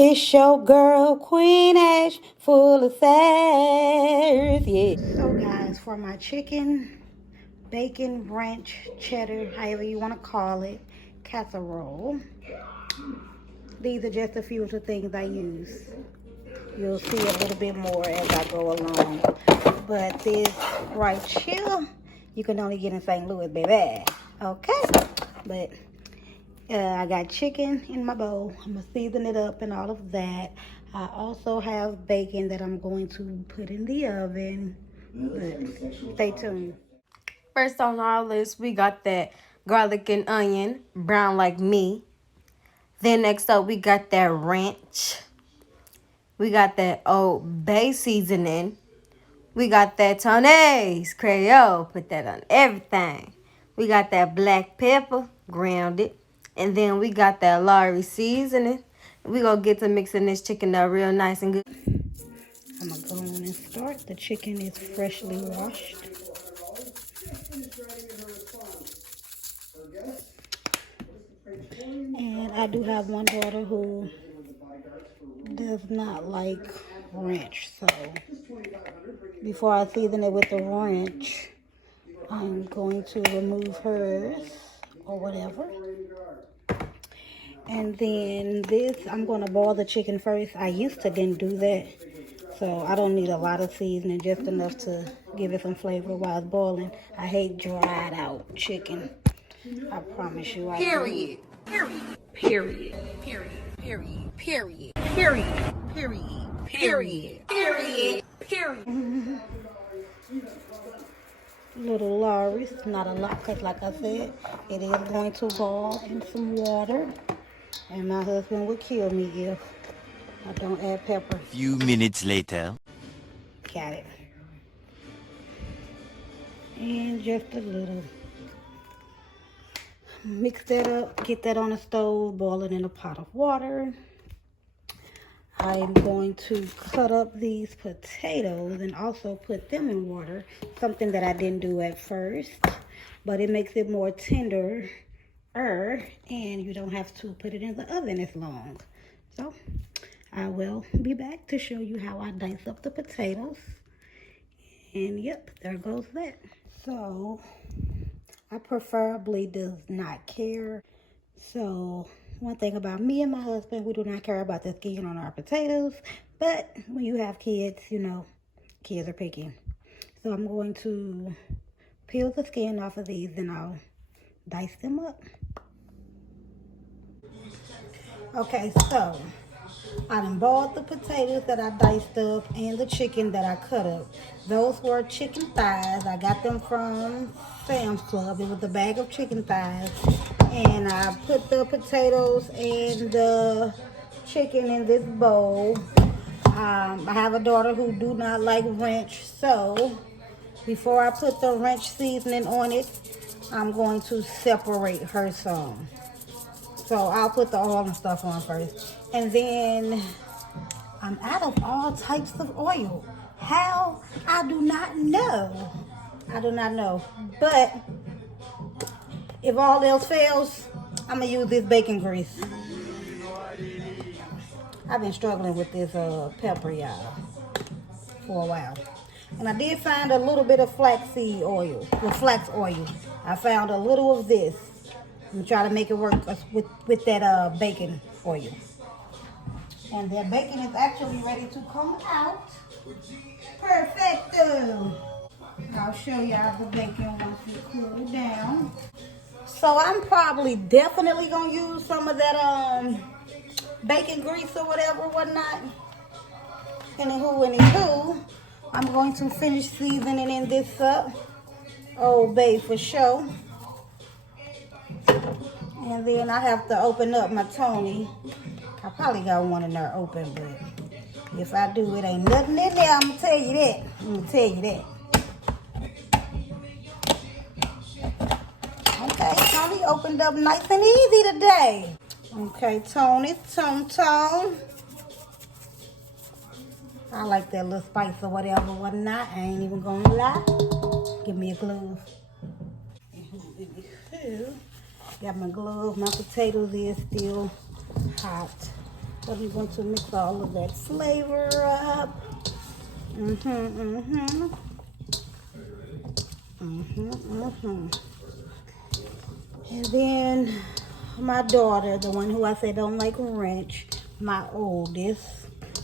It's your girl, Queen Ash, full of sass, yeah. So guys, for my chicken, bacon, ranch, cheddar, however you want to call it, casserole, these are just a few of the things I use. You'll see a little bit more as I go along. But this right here, you can only get in St. Louis, baby. Okay? But I got chicken in my bowl. I'm going to season it up and all of that. I also have bacon that I'm going to put in the oven. But stay tuned. First on our list, we got that garlic and onion, brown like me. Then next up, we got that ranch. We got that Old Bay seasoning. We got that Tony's Creole. Put that on everything. We got that black pepper, grounded. And then we got that Lowry seasoning. We gonna get to mixing this chicken up real nice and good. I'm going to go on and start. The chicken is freshly washed. And I do have one daughter who does not like ranch. So before I season it with the ranch, I'm going to remove hers or whatever. And then this, I'm going to boil the chicken first. I used to didn't do that. So I don't need a lot of seasoning, just enough to give it some flavor while it's boiling. I hate dried out chicken. I promise you I do. Period. Period. Period. Period. Period. Period. Period. Period. Period. Period. Little Lowry's, not a lot, because like I said, it is going to boil in some water. And my husband would kill me if I don't add pepper. Few minutes later. Got it. And just a little. Mix that up, get that on the stove, boil it in a pot of water. I'm going to cut up these potatoes and also put them in water. Something that I didn't do at first, but it makes it more tender. And you don't have to put it in the oven as long. So I will be back to show you how I dice up the potatoes. And yep, there goes that. So I preferably does not care. So one thing about me and my husband, we do not care about the skin on our potatoes. But when you have kids, you know, kids are picky. So I'm going to peel the skin off of these and I'll dice them up. Okay, so I done boiled the potatoes that I diced up and the chicken that I cut up. Those were chicken thighs. I got them from Sam's Club. It was a bag of chicken thighs. And I put the potatoes and the chicken in this bowl. I have a daughter who do not like ranch. So before I put the ranch seasoning on it, I'm going to separate her some. So I'll put the oil and stuff on first. And then I'm out of all types of oil. How? I do not know. I do not know. But if all else fails, I'm going to use this bacon grease. I've been struggling with this pepper, y'all, for a while. And I did find a little bit of flaxseed oil, with flax oil. I found a little of this. I'm trying to make it work with that bacon oil. And the bacon is actually ready to come out. Perfecto. I'll show y'all the bacon once it cools down. So I'm probably definitely going to use some of that bacon grease or whatnot. Anywho, I'm going to finish seasoning in this up. Old Bay for sure. And then I have to open up my Tony. I probably got one in there open, but if I do, it ain't nothing in there. I'm going to tell you that. Okay, Tony opened up nice and easy today. Okay, Tony, Tone. I like that little spice or whatnot. I ain't even going to lie. Give me a glove. Got my glove. My potatoes is still hot. So I'm going to mix all of that flavor up. And then my daughter, the one who I said don't like ranch, my oldest,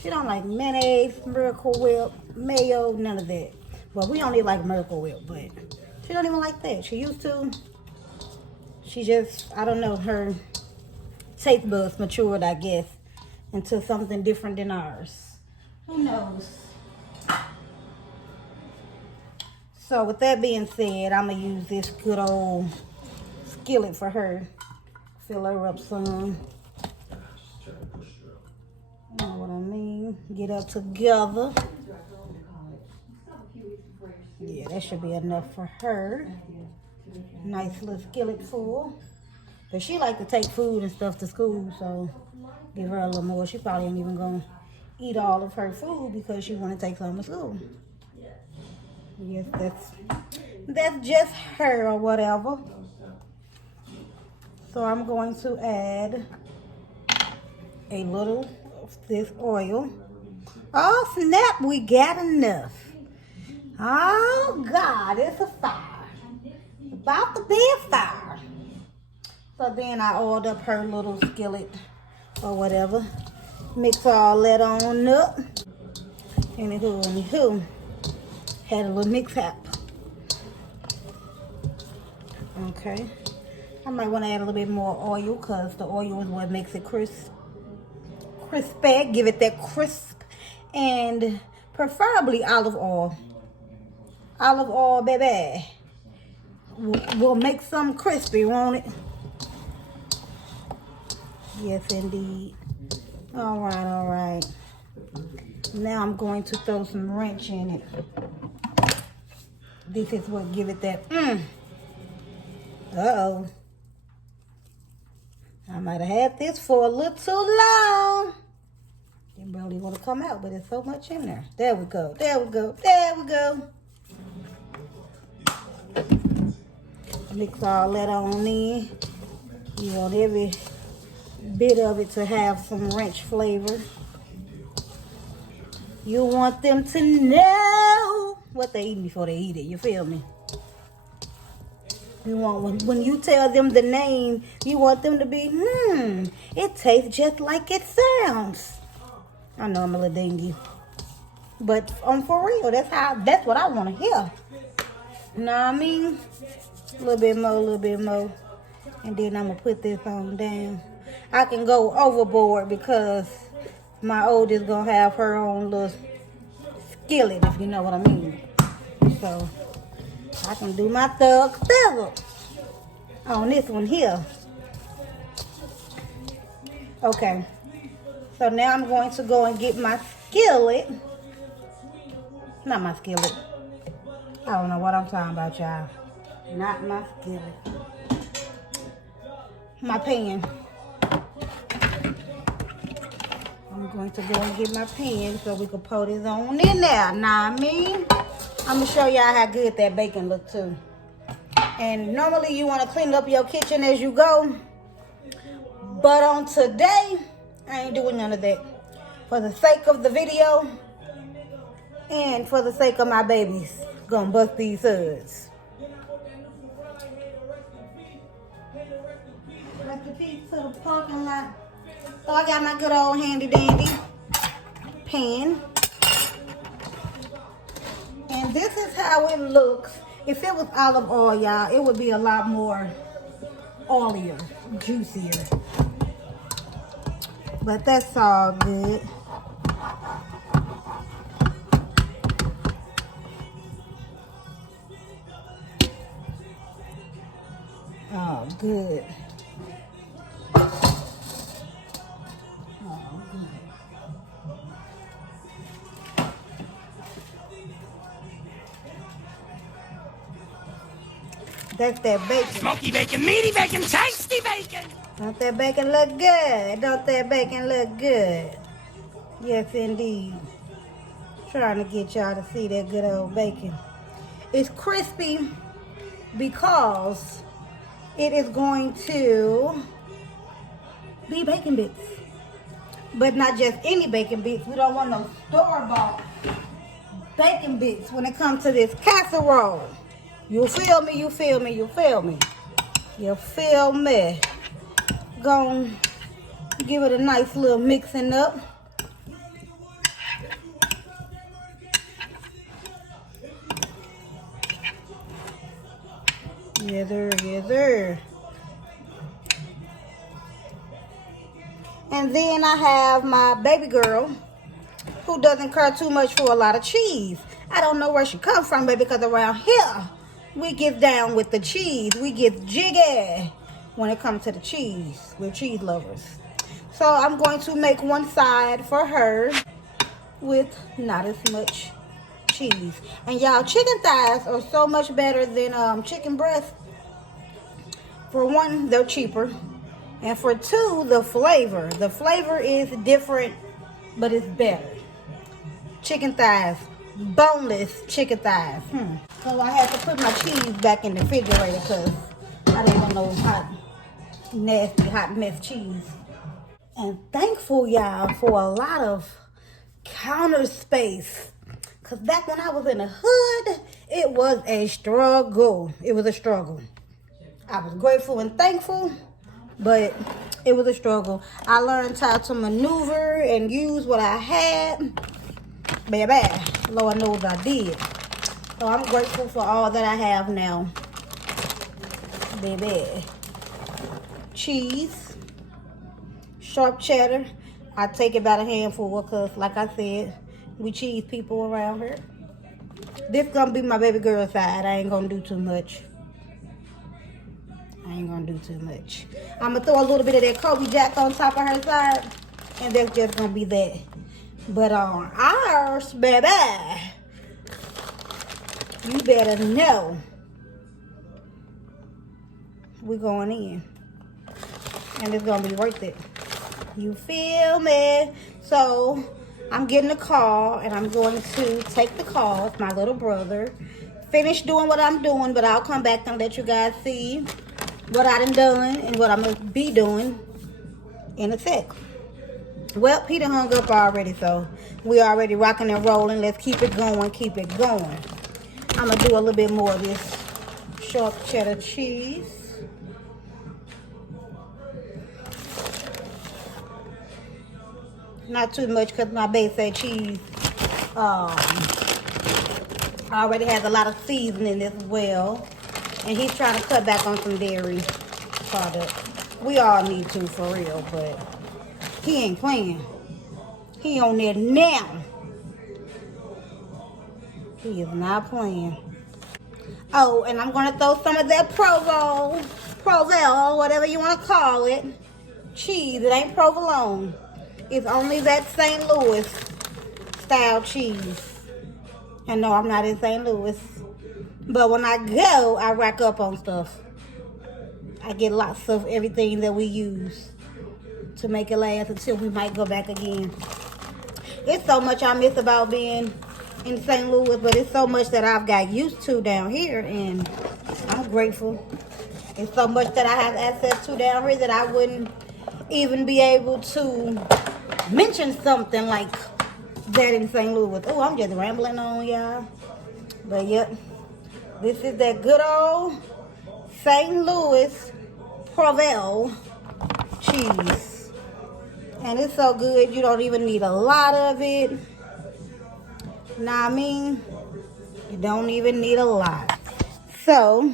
she don't like mayonnaise, Miracle Whip, mayo, none of that. Well, we only like Miracle Whip, but she don't even like that. She used to. She just, I don't know, her taste buds matured, I guess, into something different than ours. Who knows? So with that being said, I'm going to use this good old skillet for her. Fill her up some. You know what I mean? Get her together. Yeah, that should be enough for her. Nice little skillet full. But she like to take food and stuff to school, so give her a little more. She probably ain't even going to eat all of her food because she want to take some to school. Yes, that's just her or whatever. So I'm going to add a little of this oil. Oh snap, we got enough. Oh God, it's a fire. About to be a fire. So then I oiled up her little skillet or whatever. Mix all that on up. Anywho. Had a little mix up. Okay. I might want to add a little bit more oil because the oil is what makes it crispy. Give it that crisp. And preferably olive oil. Olive oil, baby. We'll make some crispy, won't it? Yes, indeed. All right. Now I'm going to throw some ranch in it. This is what give it that Uh-oh. I might have had this for a little too long. Didn't really want to come out, but there's so much in there. There we go. Mix all that on in. You want every bit of it to have some ranch flavor. You want them to know what they eat before they eat it. You feel me? You want when you tell them the name, you want them to be, it tastes just like it sounds. I know I'm a little dingy, but for real, that's what I want to hear. You know what I mean? A little bit more, and then I'm gonna put this on down. I can go overboard because my oldest gonna have her own little skillet, if you know what I mean. So I can do my thug thizzle on this one here. Okay. So now I'm going to go and get my skillet. Not my skillet. I don't know what I'm talking about, y'all. Not my skillet. My pan. I'm going to go and get my pan so we can pour this on in there. Nah, I mean, I'm going to show y'all how good that bacon look too. And normally you want to clean up your kitchen as you go. But on today, I ain't doing none of that. For the sake of the video and for the sake of my babies, gonna bust these suds. Rest in peace to the parking lot. So I got my good old handy dandy pan. And this is how it looks. If it was olive oil, y'all, it would be a lot more oilier, juicier. But that's all good. Oh, good. Oh, good. That's that bacon. Smoky bacon, meaty bacon, tasty bacon. Don't that bacon look good? Don't that bacon look good? Yes, indeed. Trying to get y'all to see that good old bacon. It's crispy because it is going to be bacon bits. But not just any bacon bits. We don't want no store-bought bacon bits when it comes to this casserole. You feel me? You feel me? You feel me? You feel me? Gonna give it a nice little mixing up. Yes, sir. Yes, sir. And then I have my baby girl who doesn't care too much for a lot of cheese. I don't know where she comes from, baby, because around here, we get down with the cheese. We get jiggy when it comes to the cheese. We're cheese lovers. So I'm going to make one side for her with not as much cheese. And y'all, chicken thighs are so much better than chicken breast. For one, they're cheaper. And for two, the flavor. The flavor is different, but it's better. Chicken thighs. Boneless chicken thighs. So I had to put my cheese back in the refrigerator because I didn't want no hot, nasty, hot mess cheese. And thankful, y'all, for a lot of counter space. Because back when I was in the hood, it was a struggle. It was a struggle. I was grateful and thankful, but it was a struggle. I learned how to maneuver and use what I had. Baby, Lord knows I did. So I'm grateful for all that I have now. Baby. Cheese. Sharp cheddar. I take about a handful because, like I said, we cheese people around here. This gonna be my baby girl side. I ain't gonna do too much. I'm gonna throw a little bit of that Kobe Jack on top of her side, and that's just gonna be that. But on ours, baby, you better know we're going in, and it's gonna be worth it. You feel me? So I'm getting a call, and I'm going to take the call. It's my little brother. Finish doing what I'm doing, but I'll come back and let you guys see what I done and what I'm going to be doing in a sec. Well, Peter hung up already, so we already rocking and rolling. Let's keep it going, keep it going. I'm going to do a little bit more of this sharp cheddar cheese. Not too much because my base cheese already has a lot of seasoning as well. And he's trying to cut back on some dairy products. We all need to, for real, but he ain't playing. He on there now. He is not playing. Oh, and I'm going to throw some of that Provel, whatever you want to call it, cheese. It ain't provolone. It's only that St. Louis style cheese. And no, I'm not in St. Louis. But when I go, I rack up on stuff. I get lots of everything that we use to make it last until we might go back again. It's so much I miss about being in St. Louis, but it's so much that I've got used to down here, and I'm grateful. It's so much that I have access to down here that I wouldn't even be able to mention something like that in St. Louis. Oh, I'm just rambling on, y'all. But yep. This is that good old St. Louis Provel cheese. And it's so good, you don't even need a lot of it. Know what I mean? You don't even need a lot. So,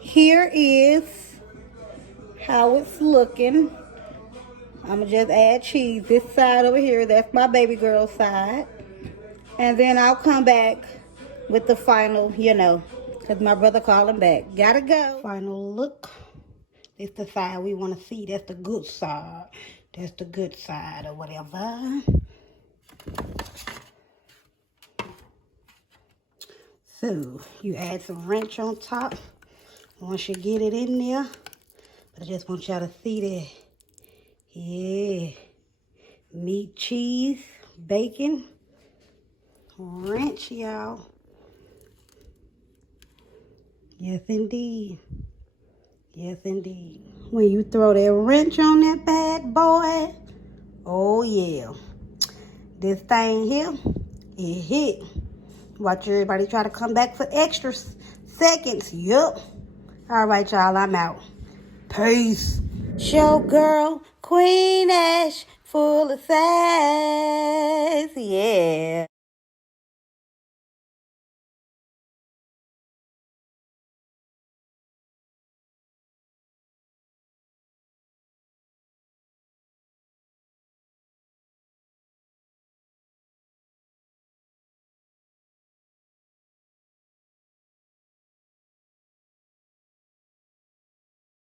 here is how it's looking. I'm going to just add cheese. This side over here, that's my baby girl side. And then I'll come back with the final, because my brother calling back. Gotta go. Final look. It's the side we want to see. That's the good side. That's the good side or whatever. So, you add some ranch on top once you get it in there. But I just want y'all to see that. Yeah. Meat, cheese, bacon, ranch, y'all. Yes, indeed. Yes, indeed. When you throw that wrench on that bad boy, Oh, yeah. This thing here, it hit. Watch everybody try to come back for extra seconds. Yup. All right, y'all, I'm out. Peace. Showgirl, Queen Ash, full of sass. Yeah.